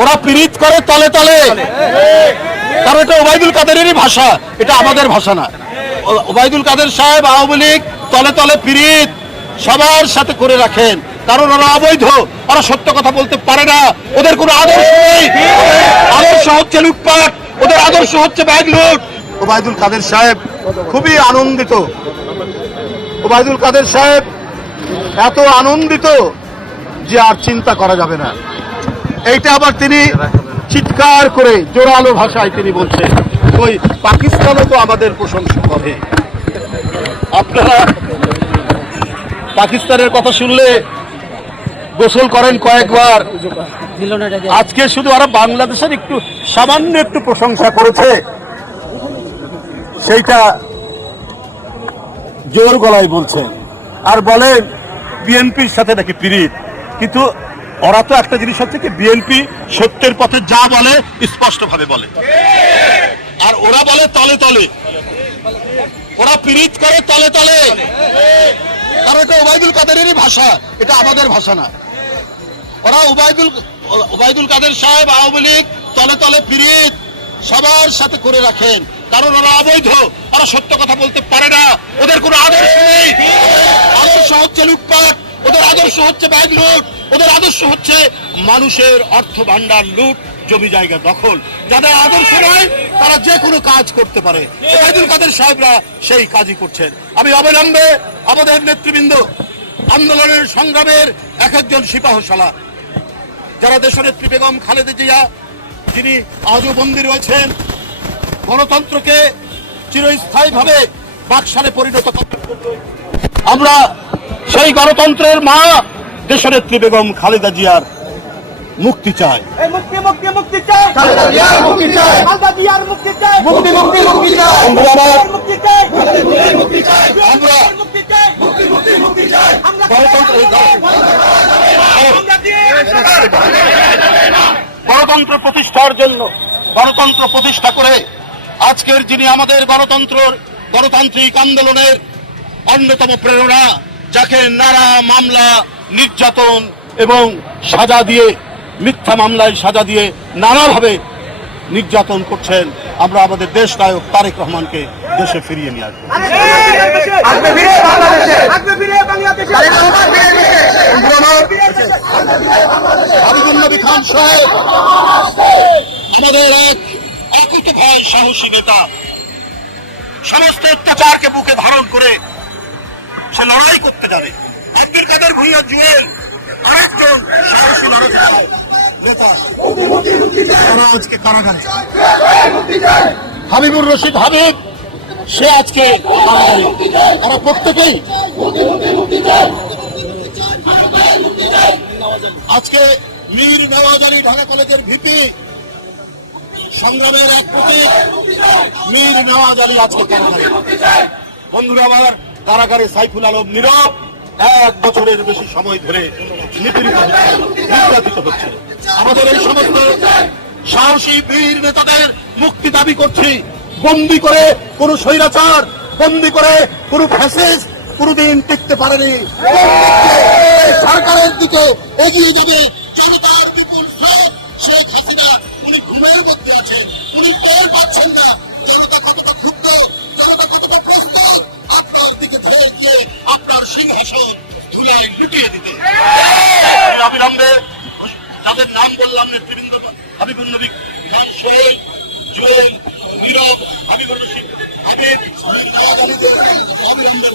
ওরা পীড়িত করে তলে তলে, কারণ এটা ওবায়দুল কাদেরেরই ভাষা, এটা আমাদের ভাষা না। ওবায়দুল কাদের সাহেব আওয়ামী লীগ তলে তলে পীড়িত সবার সাথে করে রাখেন, কারণ ওরা অবৈধ, ওরা সত্য কথা বলতে পারে না, ওদের কোনো আদর্শ নেই। আদর্শ হচ্ছে লুটপাট, ওদের আদর্শ হচ্ছে ব্যাগ লুট। ওবায়দুল কাদের সাহেব খুবই আনন্দিত, ওবায়দুল কাদের সাহেব এত আনন্দিত যে আর চিন্তা করা যাবে না। এইটা আবার তিনি চিৎকার করে জোরালো ভাষায় তিনি বলছেন, ওই পাকিস্তানও তো আমাদের প্রশংসা করে। আপনারা পাকিস্তানের কথা শুনলে গোসল করেন কয়েকবার, আজকে শুধু ওরা বাংলাদেশের একটু সামান্য একটু প্রশংসা করেছে, সেইটা জোর গলায় বলছেন আর বলেন বিএনপির সাথে নাকি পীড়িত। কিন্তু ওরা তো একটা জিনিস হচ্ছে কি, বিএনপি সত্যের পথে যা বলে স্পষ্ট ভাবে বলে, আর ওরা বলে তলে তলে, ওরা পীড়িত করে তলে তলে, কারণ এটা ওবায়দুল কাদেরেরই ভাষা, এটা আমাদের ভাষা না। ওরা ওবায়দুল কাদের সাহেব আওয়ামী লীগ তলে তলে পীড়িত সবার সাথে করে রাখেন, কারণ ওরা অবৈধ, ওরা সত্য কথা বলতে পারে না, ওদের কোনো আদর্শ নেই। আদর্শ হচ্ছে লুটপাট, ওদের আদর্শ হচ্ছে ব্যাগ লুট, ওদের আদর্শ হচ্ছে মানুষের অর্থ ভান্ডার লুট, জমি জায়গা দখল। যাদের আদর্শ নয় তারা যে কোনো কাজ করতে পারে, ওবায়দুল কাদের সাহেবরা সেই কাজই করছেন। আমি অবিলম্বে আমাদের নেতৃবৃন্দ, আন্দোলনের সংগ্রামের এক একজন সিপাহসালা, যারা দেশনেত্রী বেগম খালেদা জিয়া, যিনি আজও বন্দী রয়েছেন, গণতন্ত্রকে চিরস্থায়ীভাবে বাকশালে পরিণত করতে, আমরা সেই গণতন্ত্রের মা দেশনেত্রী বেগম খালেদা জিয়ার মুক্তি চাই। গণতন্ত্র প্রতিষ্ঠার জন্য, গণতন্ত্র প্রতিষ্ঠা করে আজকের যিনি আমাদের গণতান্ত্রিক আন্দোলনের অন্যতম প্রেরণা, যাকে নানা মামলা, নির্যাতন এবং সাজা দিয়ে, মিথ্যা মামলায় সাজা দিয়ে নানাভাবে নির্যাতন করছেন, আমরা আমাদের দেশ নায়ক তারেক রহমানকে দেশে ফিরিয়ে নিয়ে আসবো। হাবিবুর নবী খান সাহেব আমাদের এক অকুতোভয় সাহসী নেতা, সমস্ত অত্যাচারকে বুকে ধারণ করে সে লড়াই করতে জানে। আব্দুল কাদের ভূঁইয়া জুয়েল আরেকজন সাহসী নেতা, আজকে কারাগারে। হাবিবুর রশিদ হাবিব, সে আজকে কারাগারে। তারা প্রত্যেকেই আজকে মীর নওয়াজ আলী ঢাকা কলেজের ভিপি, সংগ্রামের এক প্রতীক মীর নওয়াজ আলী আজকে কারাগারে। বন্ধুরা আমার, কারাগারে সাইফুল আলম নীরব 1 বছরের বেশি সময় ধরে নির্যাতিত হচ্ছে। আমাদের এই সমস্ত সাহসী বীর নেতাদের মুক্তি দাবি করছি। বন্দি করে কোন স্বৈরাচার, বন্দি করে কোন ফ্যাসিস্ট কোনদিন টিকতে পারেনি। সরকারের দিকে এগিয়ে যাবে জনতার বিপুল স্রোত। শেখ হাসিনা উনি ঘুমের মধ্যে আছে, উনি টের পাচ্ছেন না জনতা কতটা ক্ষুব্ধ, জনতা কতটা প্রস্তুত আপনার দিকে ধরে গিয়ে আপনার সিংহাসন ধুলায় লুটিয়ে দিতে। অবিলম্বে যাদের নাম বললাম নেতৃবৃন্দ, হাবিবুর নবী খান সোহেল, জুয়েল, নীরব, হাবিবুর রশিদ হাবিব, অবিলম্বে